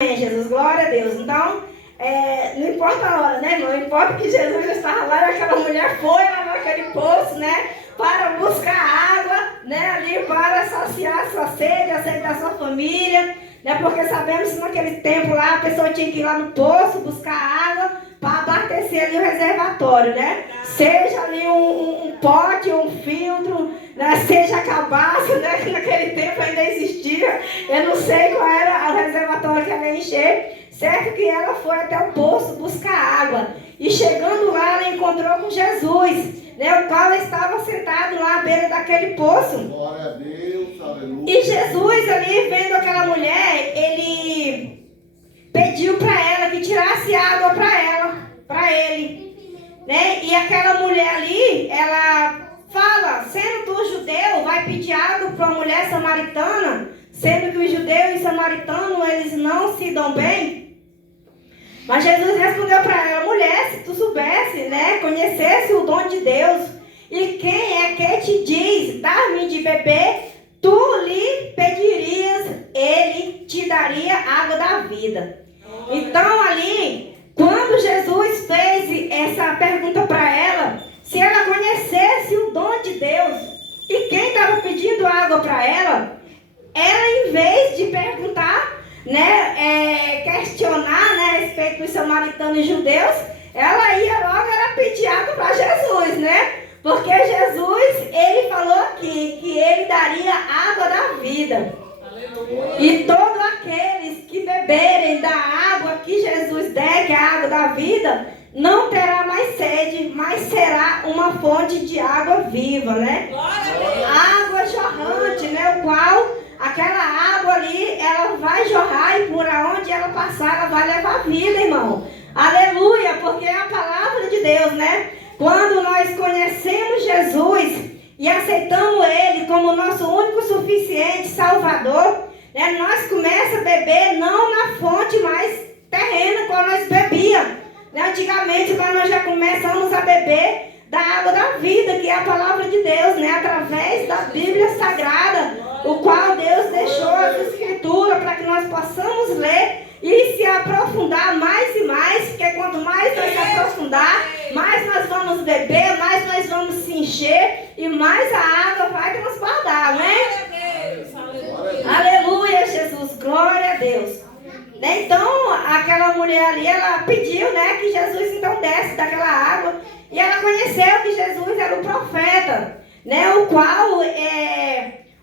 Jesus, glória a Deus. Então, não importa a hora, né, irmão? Não importa que Jesus já estava lá e aquela mulher foi lá naquele poço, né, para buscar água, né, ali para saciar a sua sede, a sede da sua família, né, porque sabemos que naquele tempo lá a pessoa tinha que ir lá no poço buscar água para abastecer ali o reservatório, né? Seja ali um pote, um filtro, né? Seja cabaça, né? Que naquele tempo ainda existia. Eu não sei qual era o reservatório que ela ia encher. Certo que ela foi até o poço buscar água. E chegando lá, ela encontrou com Jesus, né? O qual estava sentado lá à beira daquele poço. Glória a Deus, aleluia. E Jesus ali, vendo aquela mulher, ele pediu para ela que tirasse água para ele, né? E aquela mulher ali, ela fala, sendo tu judeu, vai pedir água para uma mulher samaritana, sendo que os judeus e samaritanos, eles não se dão bem. Mas Jesus respondeu para ela, mulher, se tu soubesse, né, conhecesse o dom de Deus, e quem é que te diz, dar-me de beber, tu lhe pedirias, ele te daria água da vida. Então ali, quando Jesus fez essa pergunta para ela, se ela conhecesse o dom de Deus, e quem estava pedindo água para ela, em vez de perguntar, né, questionar, né, a respeito dos samaritanos e judeus, ela ia logo pedir água para Jesus, né? Porque Jesus, ele falou aqui que ele daria água da vida. Aleluia. E todos aqueles que beberem da água que Jesus der, que é a água da vida, não terá mais sede, mas será uma fonte de água viva, né? Água jorrante, né? O qual aquela água ali, ela vai jorrar e por onde ela passar, ela vai levar vida, irmão. Aleluia, porque é a palavra de Deus, né? Quando nós conhecemos Jesus e aceitamos Ele como nosso único suficiente Salvador, né, nós começamos a beber não na fonte mais terrena qual nós bebíamos. Né? Antigamente nós já começamos a beber da água da vida, que é a palavra de Deus, né, através da Bíblia Sagrada, o qual Deus deixou as Escrituras para que nós possamos ler e se aprofundar mais e mais, porque quanto mais nós se aprofundar, mais nós vamos beber, mais nós vamos se encher e mais a água vai transbordar, né? Aleluia, Jesus, glória a Deus. Né? Então, aquela mulher ali, ela pediu, né, que Jesus então desse daquela água, e ela conheceu que Jesus era o profeta, né, o qual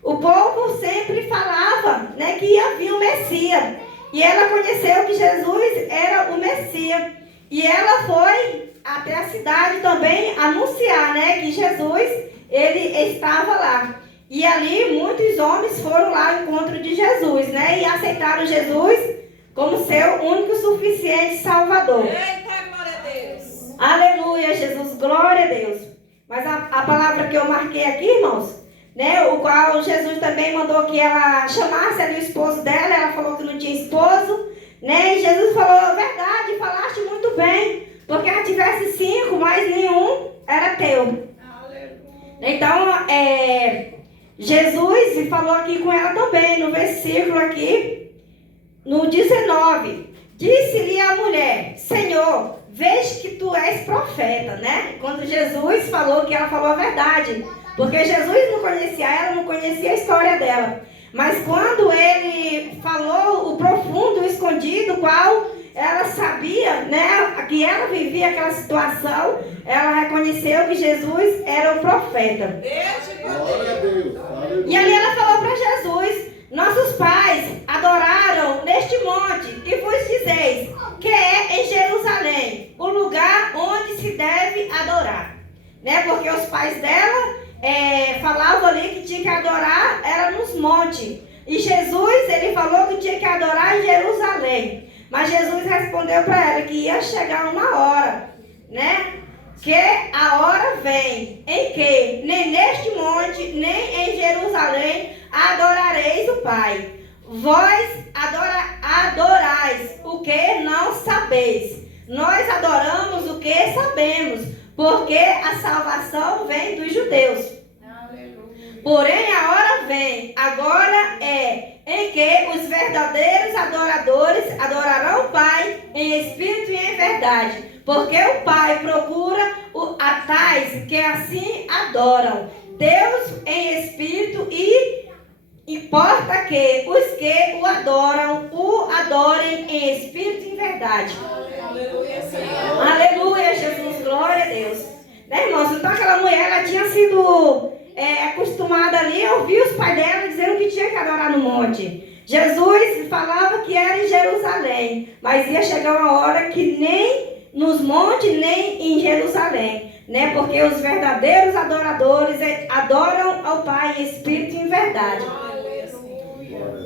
o povo sempre falava, né, que ia vir o Messias. E ela conheceu que Jesus era o Messias. E ela foi até a cidade também anunciar, né, que Jesus, ele estava lá. E ali muitos homens foram lá ao encontro de Jesus, né, e aceitaram Jesus como seu único suficiente Salvador. Eita, glória a Deus. Aleluia, Jesus, glória a Deus. Mas a palavra que eu marquei aqui, irmãos, né, o qual Jesus também mandou que ela chamasse ali o esposo dela, ela falou que não tinha esposo, né, e Jesus falou, verdade, falaste muito bem, porque ela tivesse 5, mas nenhum era teu. Aleluia. Então, Jesus falou aqui com ela também, no versículo aqui, no 19, disse-lhe a mulher, Senhor, vejo que tu és profeta, né, quando Jesus falou que ela falou a verdade. Porque Jesus não conhecia ela, não conhecia a história dela. Mas quando ele falou o profundo, o escondido, qual ela sabia, né, que ela vivia aquela situação, ela reconheceu que Jesus era o profeta. Glória a Deus. E ali ela falou para Jesus, nossos pais adoraram neste monte, e vos dizeis que é em Jerusalém, o lugar onde se deve adorar. Né, porque os pais dela falavam ali que tinha que adorar era nos montes. E Jesus, ele falou que tinha que adorar em Jerusalém. Mas Jesus respondeu para ela que ia chegar uma hora, né? Que a hora vem em que nem neste monte, nem em Jerusalém adorareis o Pai. Vós adorais o que não sabeis. Nós adoramos o que sabemos, porque a salvação vem dos judeus. Aleluia. Porém a hora vem, agora em que os verdadeiros adoradores adorarão o Pai em espírito e em verdade, porque o Pai procura a tais que assim adoram Deus em espírito, e importa que os que o adoram, o adorem em espírito e em verdade. Aleluia, Senhor. Aleluia, Jesus, glória a Deus. Né, irmãos? Então aquela mulher, ela tinha sido acostumada ali a ouvir os pais dela dizendo que tinha que adorar no monte. Jesus falava que era em Jerusalém, mas ia chegar uma hora que nem nos montes, nem em Jerusalém, né? Porque os verdadeiros adoradores adoram ao Pai em espírito e em verdade.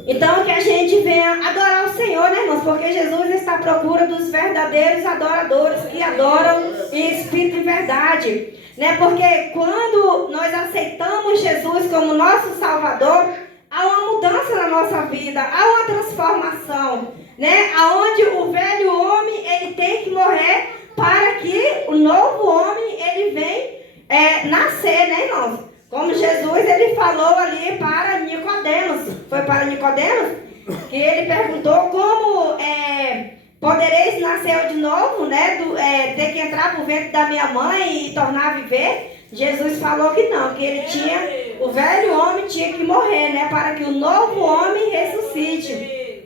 Então que a gente venha adorar o Senhor, né, irmãos? Porque Jesus está à procura dos verdadeiros adoradores que adoram em espírito e verdade, né? Porque quando nós aceitamos Jesus como nosso Salvador, há uma mudança na nossa vida, há uma transformação, né? Aonde o velho homem ele tem que morrer para que o novo homem ele vem nascer, né, irmãos? Como Jesus ele falou ali para Nicodemos, foi para Nicodemos que ele perguntou como podereis nascer de novo, né? Ter que entrar por ventre da minha mãe e tornar a viver. Jesus falou que não, que ele tinha, o velho homem tinha que morrer, né? Para que o novo homem ressuscite.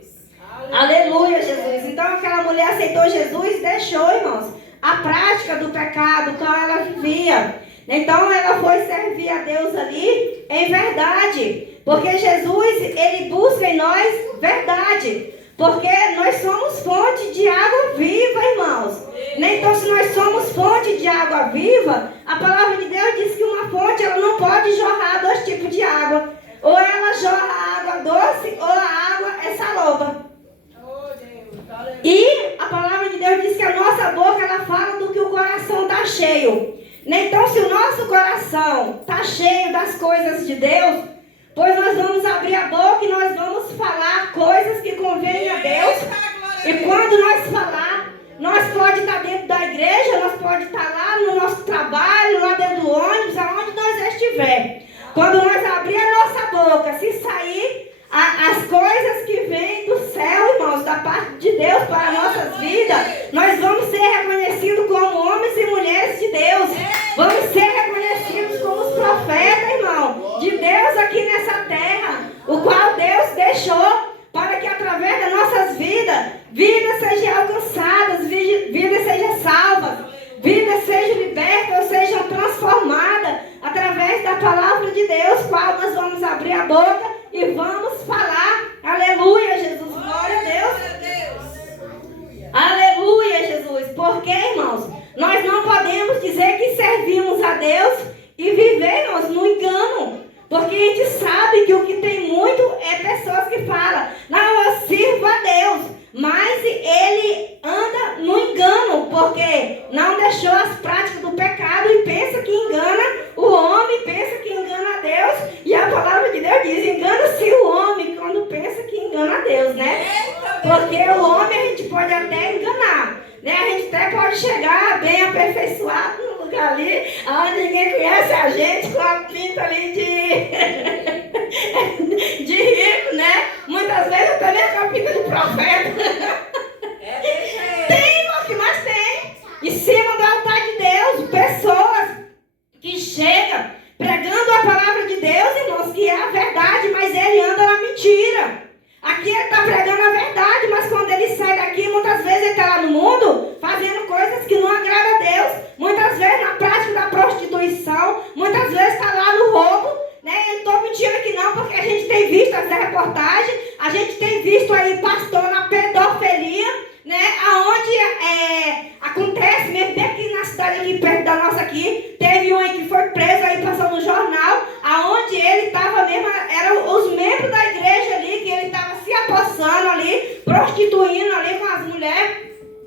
Aleluia, Jesus. Então aquela mulher aceitou Jesus e deixou, irmãos, a prática do pecado qual ela vivia. Então ela foi servir a Deus ali em verdade. Porque Jesus, ele busca em nós verdade. Porque nós somos fonte de água viva, irmãos. Então se nós somos fonte de água viva, a palavra de Deus diz que uma fonte ela não pode jorrar dois tipos de água. Ou ela jorra água doce, ou a água é saloba. E a palavra de Deus diz que a nossa boca ela fala do que o coração está cheio. Então se o nosso coração está cheio das coisas de Deus, pois nós vamos abrir a boca e nós vamos falar coisas que convêm a Deus. E quando nós falar, nós pode estar dentro da igreja, nós pode estar lá no nosso trabalho, lá dentro do ônibus, aonde nós estiver. Quando nós abrir a nossa boca, se sair as coisas que vêm do céu, irmãos, da parte de Deus para nossas vidas, nós vamos ser reconhecidos como homens e mulheres de Deus. Vamos ser reconhecidos como os profetas, irmão, de Deus aqui nessa terra, o qual Deus deixou para que através das nossas vidas sejam alcançadas, vidas sejam salvas, vidas sejam libertas ou sejam transformadas através da palavra de Deus, qual nós vamos abrir a boca e vamos falar. Aleluia, Jesus, glória a Deus. Aleluia, Jesus. Porque, irmãos, nós não podemos dizer que servimos a Deus e vivemos no engano. Porque a gente sabe que o que tem muito é pessoas que falam, não, eu sirvo a Deus, mas ele anda no engano, porque não deixou as práticas do pecado e pensa que engana o homem, pensa que engana a Deus, e a palavra de Deus diz, engana-se o homem quando pensa que engana a Deus, né? Porque o homem a gente pode até enganar, né? A gente até pode chegar bem aperfeiçoado no lugar ali, onde ninguém conhece a gente, com a pinta ali de rico, né? Muitas vezes até nem com a pinta de profeta. Tem, mas tem. Em cima do altar de Deus, pessoas que chegam pregando a palavra de Deus, irmãos, que é a verdade, mas ele anda na mentira. Aqui ele está pregando a verdade, mas quando ele sai daqui, muitas vezes ele está lá no mundo fazendo coisas que não agradam a Deus. Muitas vezes na prática da prostituição, muitas vezes está lá no roubo, né? Eu não estou mentindo aqui não, porque a gente tem visto essa reportagem, a gente tem visto aí pastor na pedofilia, né? Aonde acontece, mesmo bem aqui na cidade, aqui perto da nossa aqui, teve um aí que foi preso aí, passou no jornal, aonde ele estava mesmo, eram os membros da igreja ali, que ele estava se apossando ali, prostituindo ali com as mulheres,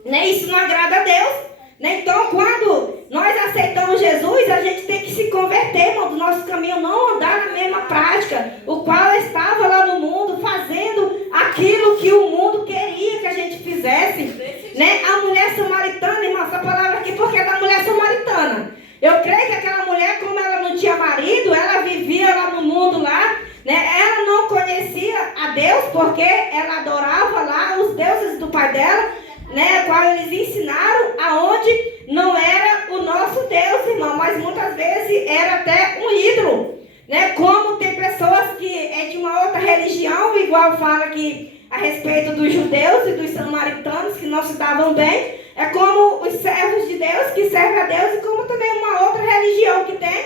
né? Isso não agrada a Deus, né? Então quando nós aceitamos Jesus, a gente tem que se converter, irmão, do nosso caminho, não andar na mesma prática, o qual estava lá no mundo, fazendo aquilo que o mundo queria que a gente fizesse, né? A mulher samaritana, irmão, essa palavra aqui, porque é da mulher samaritana. Eu creio que aquela mulher, como ela não tinha marido, ela vivia lá no mundo lá, né? Ela não conhecia a Deus, porque ela adorava lá os deuses do pai dela, né, qual eles ensinaram aonde não era o nosso Deus, irmão, mas muitas vezes era até um ídolo, né? Como tem pessoas que é de uma outra religião, igual fala aqui a respeito dos judeus e dos samaritanos que não se davam bem, é como os servos de Deus que servem a Deus e como também uma outra religião que tem,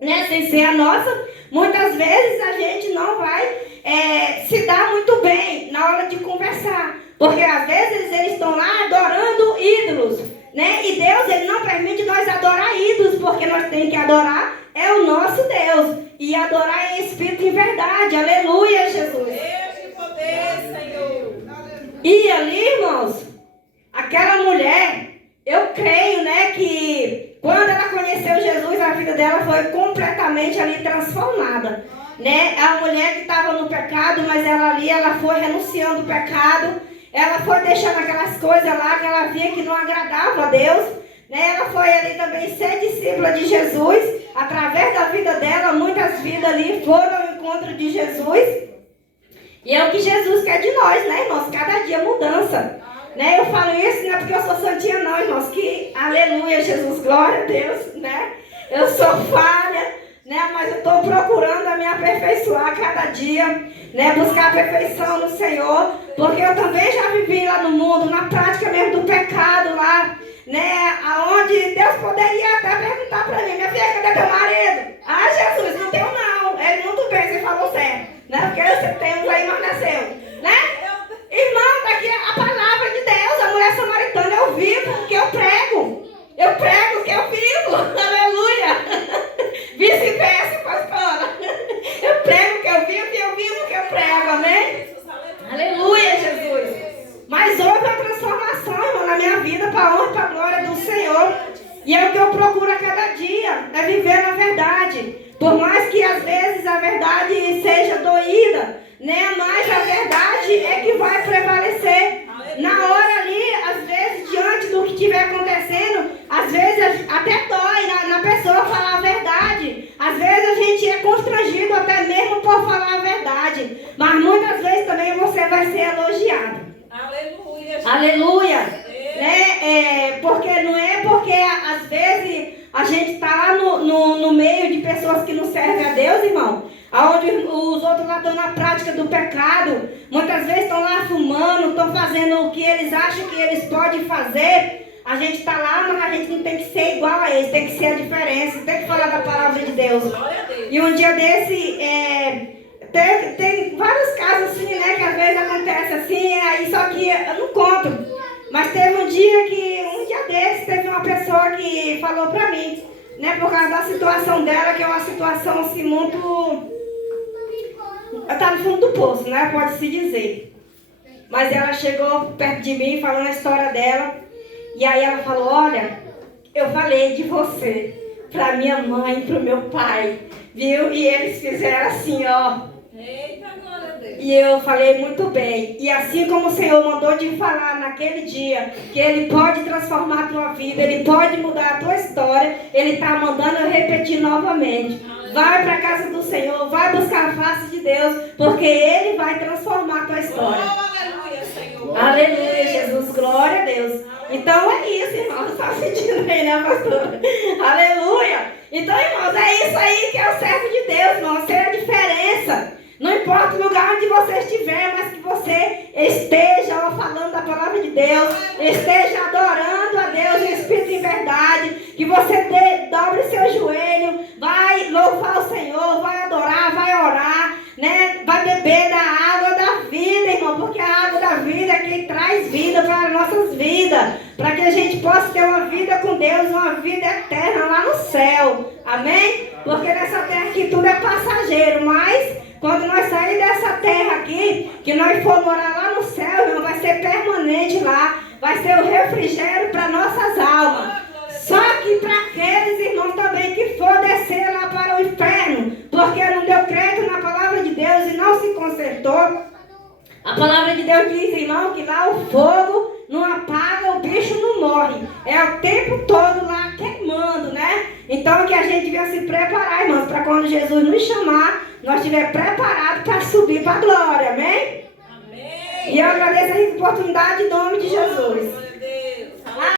né, sem ser a nossa. Muitas vezes a gente não vai se dar muito bem na hora de conversar, porque às vezes eles estão lá adorando ídolos, né? E Deus, ele não permite nós adorar ídolos, porque nós temos que adorar é o nosso Deus e adorar em espírito e em verdade. Aleluia, Jesus. Deus de poder, Senhor. E ali, irmãos, aquela mulher, eu creio, né, que quando ela conheceu Jesus, a vida dela foi completamente ali transformada, né? A mulher que estava no pecado, mas ela foi renunciando o pecado, ela foi deixando aquelas coisas lá que ela via que não agradava a Deus, né? Ela foi ali também ser discípula de Jesus. Através da vida dela, muitas vidas ali foram ao encontro de Jesus. E é o que Jesus quer de nós, né, irmãos? Cada dia mudança. Né? Eu falo isso não é porque eu sou santinha não, irmãos, que aleluia, Jesus, glória a Deus, né? Eu sou falha, né? Mas eu estou procurando me aperfeiçoar cada dia, né? Buscar a perfeição no Senhor, porque eu também já vivi lá no mundo, na prática mesmo do pecado lá, né? Aonde Deus poderia até perguntar para mim, minha filha, cadê teu marido? Ah, Jesus, não tenho não, ele muito bem, você falou certo, né? Porque você tem um aí, mas nasceu, né? Irmão, daqui a palavra de Deus, a mulher samaritana, eu vivo o que eu prego. Eu prego o que eu vivo. Aleluia. Vice-versa, pastora. Eu prego o que eu vivo e eu vivo o que eu prego. Amém? Aleluia, Jesus. Mas houve uma transformação, irmão, na minha vida para a honra e para a glória do Senhor. E é o que eu procuro a cada dia, é viver na verdade. Por mais que às vezes a verdade seja doída, né? Mas a verdade é que vai prevalecer. Na hora ali, às vezes, diante do que estiver acontecendo, às vezes até dói na pessoa falar a verdade. Às vezes a gente é constrangido até mesmo por falar a verdade. Mas muitas vezes também você vai ser elogiado. Aleluia. Aleluia. Né? Porque não é porque às vezes a gente está lá no meio de pessoas que não servem a Deus, irmão. Onde os outros lá estão na prática do pecado, muitas vezes estão lá fumando, estão fazendo o que eles acham que eles podem fazer. A gente está lá, mas a gente não tem que ser igual a eles, tem que ser a diferença, tem que falar da palavra de Deus. E um dia desse, tem vários casos assim, né, que às vezes acontece assim, aí só que eu não conto. Mas teve um dia desse, teve uma pessoa que falou pra mim, né, por causa da situação dela, que é uma situação assim muito... Eu estava no fundo do poço, né? Pode-se dizer. Mas ela chegou perto de mim falando a história dela. E aí ela falou, olha, eu falei de você para minha mãe, para o meu pai, viu? E eles fizeram assim, ó. Eita, glória a Deus. E eu falei muito bem. E assim como o Senhor mandou te falar naquele dia, que Ele pode transformar a tua vida, Ele pode mudar a tua história, Ele está mandando eu repetir novamente. Vai para a casa do Senhor, vai buscar a face de Deus, porque Ele vai transformar a tua história. Aleluia, Senhor. Aleluia, Jesus, glória a Deus. Então é isso, irmãos, está sentindo bem, né, pastora? Aleluia. Então, irmãos, é isso aí que é o servo de Deus, irmãos, ser a diferença. Não importa o lugar onde você estiver, mas que você esteja falando da palavra de Deus, esteja adorando a Deus em espírito e em verdade, que você dobre seu joelho, vai louvar o Senhor, vai adorar, vai orar, né? Vai beber da água da vida, irmão, porque a água da vida é quem traz vida para as nossas vidas, para que a gente possa ter uma vida com Deus, uma vida eterna lá no céu, amém? Porque nessa terra aqui tudo é passageiro, mas... quando nós sairmos dessa terra aqui, que nós for morar lá no céu, irmão, vai ser permanente lá. Vai ser o refrigério para nossas almas. Só que para aqueles irmãos também que for descer lá para o inferno, porque não deu crédito na palavra de Deus e não se consertou. A palavra de Deus diz, irmão, que lá o fogo não apaga, o bicho não morre. É o tempo todo lá queimando, né? Então que a gente devia se preparar, irmãos, para quando Jesus nos chamar, nós estivermos preparados para subir para a glória, amém? E eu agradeço a oportunidade em nome de